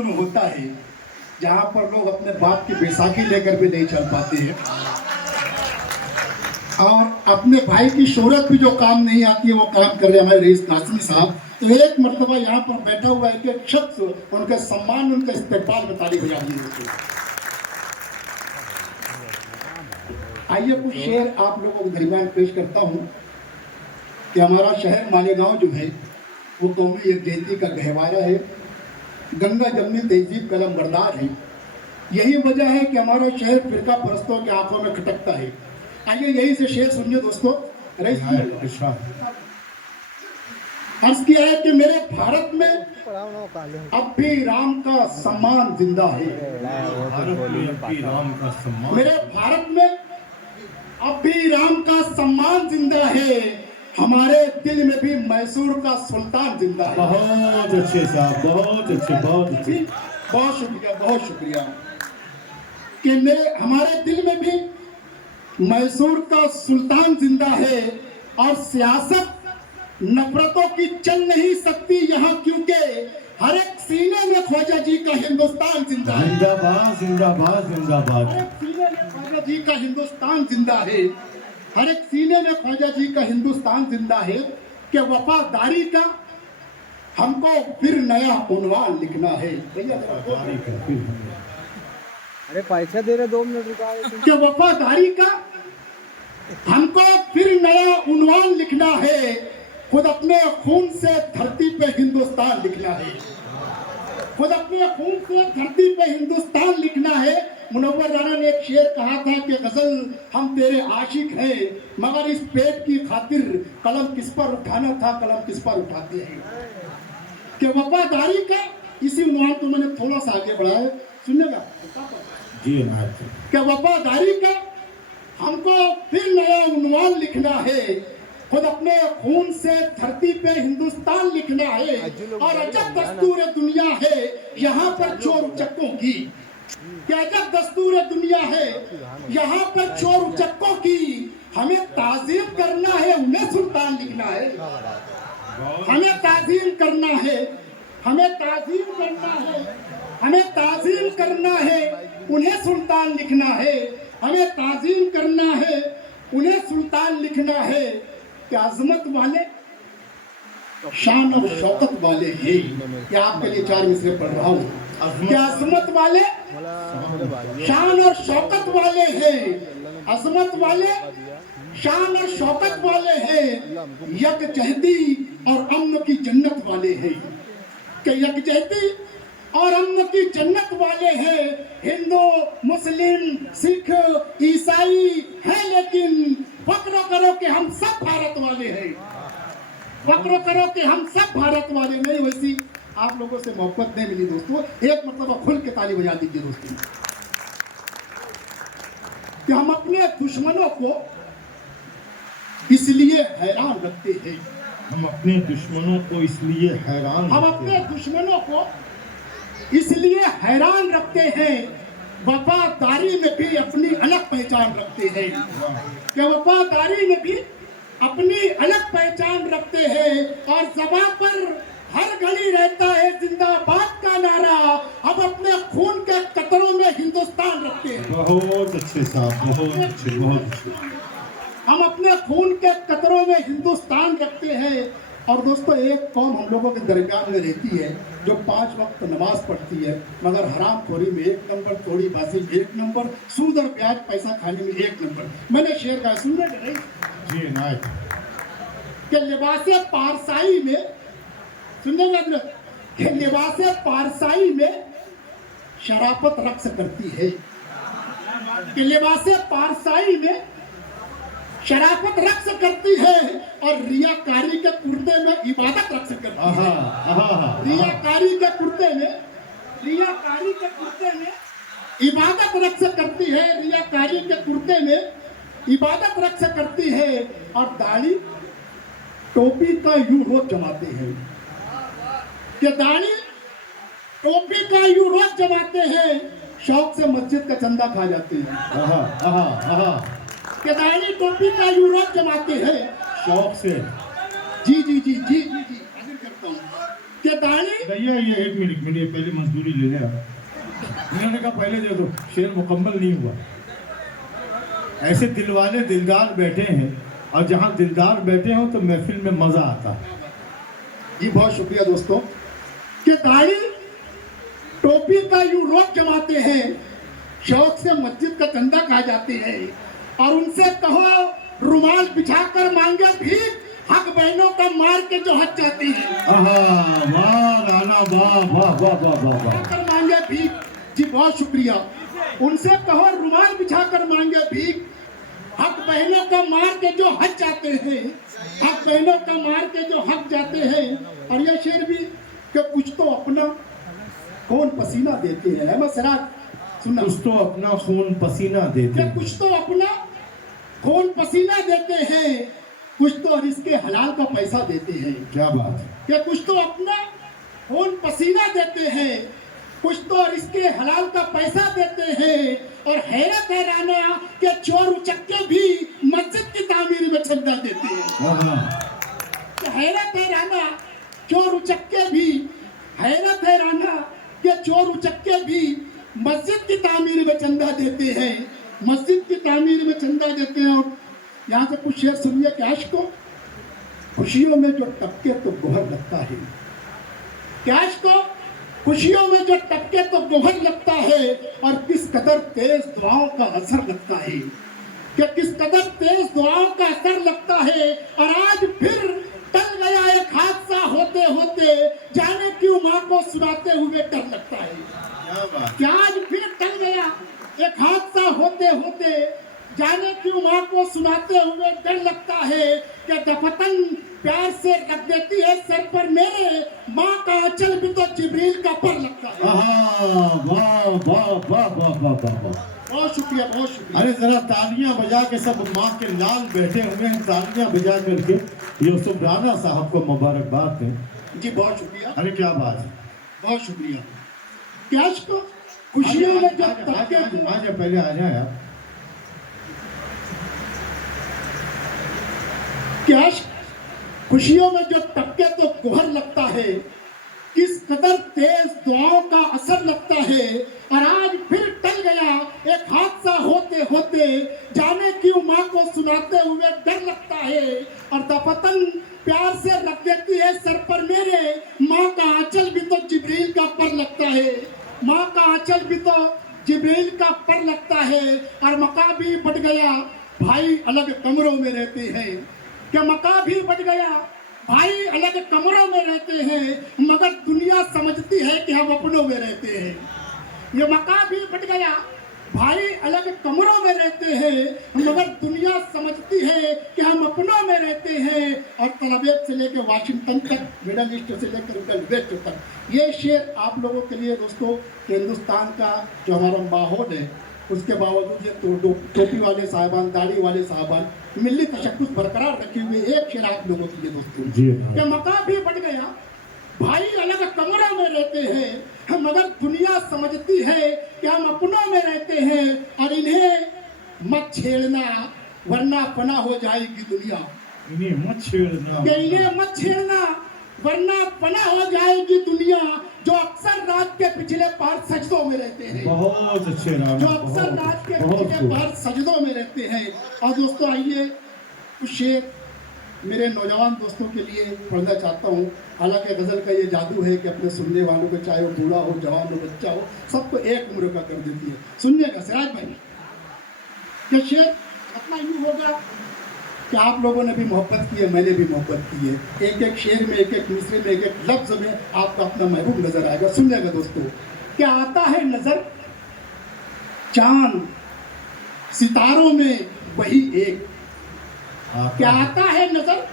में होता है जहाँ पर लोग अपने बाप की बैसाखी लेकर भी नहीं चल पाते हैं और अपने भाई की शोहरत भी जो काम नहीं आती है वो काम कर रहे हमारे रईस नाज़मी साहब। तो एक मरतबा यहाँ पर बैठा हुआ है कि एक शख्स उनके सम्मान उनके इस्तेमाल में ताली बजा दी। आइए कुछ शेर आप लोगों को दरमियान पेश करता हूँ कि हमारा शहर मालेगांव जो है वो कौमी यकजहती का गहवारा है, गंगा जमनी तहजीब कलम बरदार है। यही वजह है कि हमारा शहर फिरका परस्तों की आंखों में खटकता है। आइए यही से शेर सुनिए दोस्तों। अर्ज किया है कि मेरे भारत में अब भी राम का सम्मान जिंदा है। मेरे भारत में अब भी राम का सम्मान जिंदा है, हमारे दिल में भी मैसूर का सुल्तान जिंदा है। बहुत अच्छे साहब, बहुत अच्छे, बहुत अच्छे, बहुत शुक्रिया, बहुत शुक्रिया। कि हमारे दिल में भी मैसूर का सुल्तान जिंदा है और सियासत नफरतों की चल नहीं सकती यहाँ, क्योंकि हर एक सीने में ख्वाजा जी का हिंदुस्तान जिंदा है। जिंदाबाद जिंदाबाद जिंदाबाद। हर एक सीने में ख्वाजा जी का हिंदुस्तान जिंदा है, हर एक सीने में ख्वाजा जी का हिंदुस्तान जिंदा है। कि वफादारी का हमको फिर नया उन्वान लिखना है। अरे पैसा दे रहे, 2 मिनट रुका। कि वफादारी का हमको फिर नया उन्वान लिखना है, खुद अपने खून से धरती पे हिंदुस्तान लिखना है, खुद अपने खून से धरती पे हिंदुस्तान लिखना है। मुनव्वर राना ने एक शेर कहा था कि गजल हम तेरे आशिक हैं, मगर इस पेट की खातिर कलम किस पर उठाना था, कलम किस पर उठाते हैं। कि वफादारी का इसी उन्वान को मैंने थोड़ा सा आगे बढ़ाया, सुनिएगा जी। कि वफादारी का हमको फिर नया उन्वान लिखना है, खुद अपने खून से धरती पे हिंदुस्तान लिखना है। और अजब दस्तूर दुनिया है यहाँ पर चोर उचक्कों की, क्या अजब दस्तूर दुनिया है यहाँ पर चोर उचक्कों की। हमें ताज़ीम करना है, उन्हें सुल्तान लिखना है। हमें ताज़ीम करना है, हमें ताज़ीम करना है, हमें ताज़ीम करना है, उन्हें सुल्तान लिखना है। हमें ताज़ीम करना है, उन्हें सुल्तान लिखना है। कि अजमत वाले शान और शौकत वाले हैं। क्या आपके लिए 4 मिसरे पढ़ रहा हूँ। क्या अजमत वाले शान और शौकत वाले हैं, अजमत वाले शान और शौकत वाले हैं, यकजहती और अमन की जन्नत वाले हैं। कि यकजहती और अमन की जन्नत वाले हैं। हिंदू मुस्लिम सिख ईसाई हैं, लेकिन फक्र करो कि हम सब भारत वाले हैं, फक्र करो कि हम सब भारत वाले। नहीं, वैसी आप लोगों से मोहब्बत नहीं मिली दोस्तों। एक मतलब खुल के ताली बजा दीजिए दोस्तों। कि हम अपने दुश्मनों को इसलिए हैरान रखते हैं, हम अपने दुश्मनों को इसलिए हैरान, हम अपने दुश्मनों को इसलिए हैरान रखते हैं, वफादारी में भी अपनी अलग पहचान रखते हैं। कि वफादारी में भी अपनी अलग पहचान रखते हैं और ज़बान पर हर घड़ी रहता है जिंदाबाद का नारा। हम अपने खून के कतरों में हिंदुस्तान रखते हैं। बहुत अच्छे साहब, बहुत अच्छे, बहुत अच्छे। हम अपने खून के कतरों में हिंदुस्तान रखते हैं। और दोस्तों एक कौम हम लोगों के दरमियान में रहती है जो 5 वक्त नमाज पढ़ती है, मगर हराम खोरी में 1 नंबर, चोरी बाजी में 1 नंबर, सूद और ब्याज पैसा खाने में 1 नंबर। मैंने शेर का सुनने नहीं जी नायक। कि लिबासे पारसाई में, सुनने कि लिबासे पारसाई में शराफत रक्स करती है। कि लिबासे पारसाई में शराफत रक्स करती है और रियाकारी के कुर्ते में इबादत रक्स करती है। रियाकारी के कुर्ते में, रियाकारी के कुर्ते में इबादत रक्स करती है, रियाकारी के कुर्ते में इबादत रक्स करती है। और दाढ़ी टोपी का यूं रोज जमाते हैं। कि दाढ़ी टोपी का यूं रोज जमाते हैं, शौक से मस्जिद का चंदा खा जाते हैं। कि दाढ़ी टोपी का यूं रोज जमाते हैं, शौक से। जी जी जी जी जी जी हाजिर करता हूँ। कि दाढ़ी भैया ये एक मिनट ये पहले मजदूरी ले ले आप। इन्होंने कहा पहले दे दो, शेर मुकम्मल नहीं हुआ। ऐसे दिलवाले दिलदार बैठे हैं, और जहाँ दिलदार बैठे हो तो महफिल में मजा आता है। जी बहुत शुक्रिया दोस्तों। कि दाढ़ी टोपी का यूं रोक जमाते हैं, शौक से मस्जिद का चंदा खा जाते हैं, और उनसे कहो रुमाल बिछाकर मांगे भी हक बहनों का मार के जो हक जाते हैं। वाह राना वाह वाह वाह वाह वाह वाह। कर मांगे भी। जी बहुत शुक्रिया। उनसे कहो रुमाल बिछाकर मांगे भी हक बहनों का मार के जो हक जाते हैं, हक बहनों का मार के जो हक जाते हैं। और यह शेर भी कि कुछ तो अपना खून पसीना देते हैं। अहमद सराज सुनना, कुछ तो अपना खून पसीना देते कि हैं। कुछ तो अपना खून पसीना देते हैं, कुछ तो रिस्के हलाल का पैसा देते हैं। क्या बात है। कि कुछ तो अपना खून पसीना देते हैं, कुछ तो रिस्के हलाल का पैसा देते हैं। और हैरत है राना के चोर उचक्के भी मस्जिद की तामीर में चंदा देते हैं। तो हैरत है राना चोर उचक्के भी, हैरत है राना के चोर उचक्के भी मस्जिद की तामीर में चंदा देते हैं, मस्जिद की तामीर में चंदा देते हैं। और यहाँ से कुछ शेर सुनिए। कैश को खुशियों में जो टपके तो गोहर लगता है, कैश को खुशियों में जो टपके तो गोहर लगता है, और किस कदर तेज दुआओं का असर लगता है, कि किस कदर तेज दुआओं का असर लगता है। और आज फिर टल गया एक हादसा होते होते, जाने क्यों माँ को सुनाते हुए डर लगता है। क्या बात। कि आज फिर टल गया एक हादसा होते होते, जाने क्यों माँ को सुनाते हुए डर लगता है। कि दफतन प्यार से रख देती है सर पर मेरे, माँ का आंचल भी तो जिब्रील का पर लगता है। वाह वाह वाह वाह वाह वाह वाह। बहुत शुक्रिया, बहुत शुक्रिया। अरे जरा तालियां बजा के, सब माँ के लाल बैठे हुए हैं, तालियां बजा करके यूसुफ राना साहब को मुबारकबाद दें। जी बहुत शुक्रिया, अरे क्या बात है। बहुत शुक्रिया। कैश को खुशियों में जब तबके को आ जा पहले आ जाए आप। कैश खुशियों में जब टपके तो गोहर लगता है, किस कदर तेज दुआओं का असर लगता है। और आज फिर टल गया एक हादसा होते होते, जाने क्यों माँ को सुनाते हुए डर लगता है। और दफतन प्यार से रख देती है सर पर मेरे, माँ का आंचल भी तो जिब्रील का पर लगता है, माँ का आंचल भी तो जिब्रील का पर लगता है। और मका भी बढ़ गया भाई अलग कमरों में रहते हैं, क्या मका भी बढ़ गया भाई अलग कमरों में रहते हैं, मगर दुनिया समझती है कि हम अपनों में रहते हैं। ये मका भी बढ़ गया भाई अलग कमरों में रहते हैं, मगर दुनिया समझती है कि हम अपनों में रहते हैं। और तलबेब से लेकर वाशिंगटन तक, मिडल ईस्ट से लेकर मिडल वेस्ट तक, ये शेर आप लोगों के लिए दोस्तों, हिंदुस्तान का जो हमारा माहौल है, उसके बावजूद ये टोपी वाले साहबान, दाढ़ी वाले साहबान मिली तशक्कुस बरकरार रखे हुए एक शेर आप लोगों के लिए दोस्तों। कि मका भी बढ़ गया भाई अलग कमरों में रहते हैं, मगर दुनिया समझती है कि हम अपनों में रहते हैं। और इन्हें मत छेड़ना वरना फना हो जाएगी दुनिया, इन्हें मत छेड़ना, कि इन्हें मत छेड़ना वरना फना हो जाएगी दुनिया, जो अक्सर रात के पिछले पार सजदों में रहते हैं, बहुत अच्छे राना, जो अक्सर रात के पिछले पार सजदों में रहते हैं। और दोस्तों आइए कुछ शेर मेरे नौजवान दोस्तों के लिए पढ़ना चाहता हूँ। हालांकि गज़ल का ये जादू है कि अपने सुनने वालों को, चाहे वो बूढ़ा हो, जवान हो, बच्चा हो, सबको एक उम्र का कर देती है। सुनिएगा सिराज भाई, ये शेर अपना यूँ होगा कि आप लोगों ने भी मोहब्बत की है, मैंने भी मोहब्बत की है। एक एक शेर में, एक एक मिसरे में, एक एक लफ्ज़ में आपको अपना महबूब नजर आएगा। सुनिएगा दोस्तों। क्या आता है नजर चांद सितारों में वही एक, क्या आता है नजर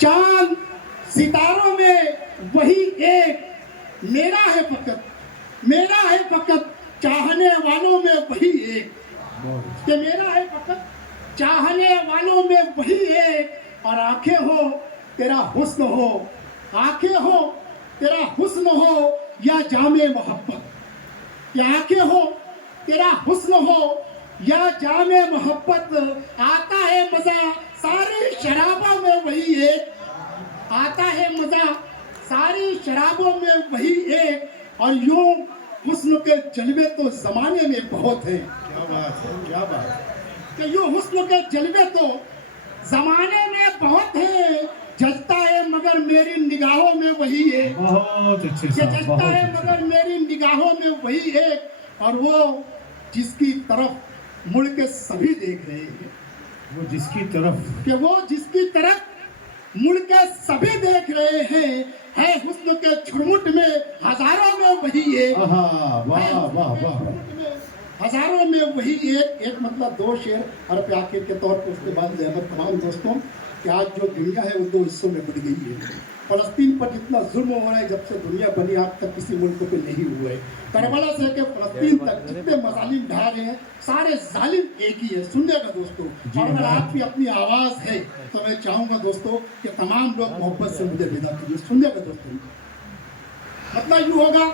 चांद सितारों में वही एक, मेरा है फकत, मेरा है फकत चाहने वालों में वही एक, कि मेरा है फकत चाहने वालों में वही एक। और आंखें हो तेरा हुस्न हो, आंखें हो तेरा हुस्न हो या जामे मोहब्बत, या आंखें हो तेरा हुस्न हो या जामे मोहब्बत, आता है मजा सारी शराबों में वही एक, आता है मजा सारी शराबों में वही एक, और यूं हुस्न के जलवे तो जमाने में बहुत है। क्या बात है, क्या बात है। कि यूं हुस्न के जलवे तो जमाने में बहुत है, जचता है मगर मेरी निगाहों में वही है। बहुत अच्छे कि साहब, जचता बहुत है अच्छे। मगर मेरी निगाहों में वही है, और वो जिसकी तरफ मुड़ के सभी देख रहे हैं। वो जिसकी तरफ कि वो जिसकी तरफ मुड़ के सभी देख रहे हैं, है हुस्न के छुरमुट में हजारों में वही है। आहा, वाह वाह वाह। हजारों में वही एक मतलब दो शेर हर पे आखिर के तौर पर। उसके बाद रहमत तमाम दोस्तों कि आज जो दुनिया है वो दो हिस्सों में बढ़ गई है। फलस्तीन पर जितना जुल्म हो रहा है जब से दुनिया बनी आज तक किसी मुल्क पे नहीं हुआ है। करबला से लेकर फलस्तीन तक जितने मजालिम ढा रहे हैं सारे जालिम एक ही है। सुनिएगा दोस्तों, और अगर आपकी अपनी आवाज है तो मैं चाहूंगा दोस्तों कि तमाम लोग मोहब्बत से मुझे विदा कीजिए। सुनिएगा दोस्तों, मतलब यूं होगा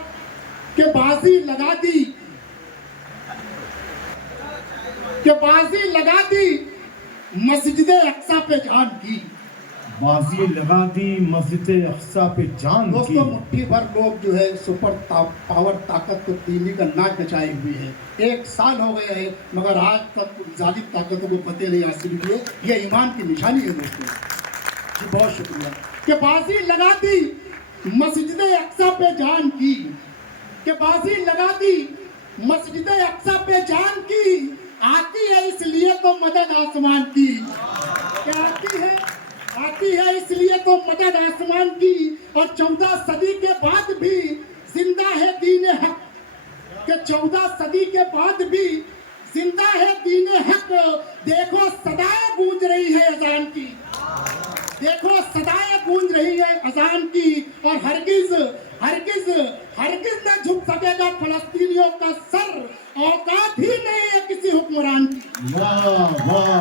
कि बाजी लगा दी, कि बाजी लगा दी मस्जिद अक्सा पे जान की। बाजी लगा दी मस्जिद अक्सा पे जान की। दोस्तों मुट्ठी भर लोग जो है सुपर पावर ताकत को तीनी का नाक नचाए हुए हैं। 1 साल हो गया है मगर आज तक जालिम ताकतों को पते नहीं हासिल हुए। ये ईमान की निशानी है दोस्तों जी। बहुत शुक्रिया। कि बाजी लगा दी मस्जिद अक्सा पे जान की, कि बाजी लगा दी मस्जिद अक्सा पे जान की। आती है इसलिए तो मदद आसमान की। क्या आती है इसलिए तो मदद आसमान की। और 14 सदी के बाद भी जिंदा है दीन हक, कि 14 सदी के बाद भी जिंदा है दीन हक। देखो सदाएं गूंज रही है अजान की, देखो सदाएं गूंज रही है अजान की। और हरगिज हरगिज हरगिज न झुक सकेगा फलस्तीनियों का सर, औकात ही नहीं है किसी हुक्मरान की। वाह वाह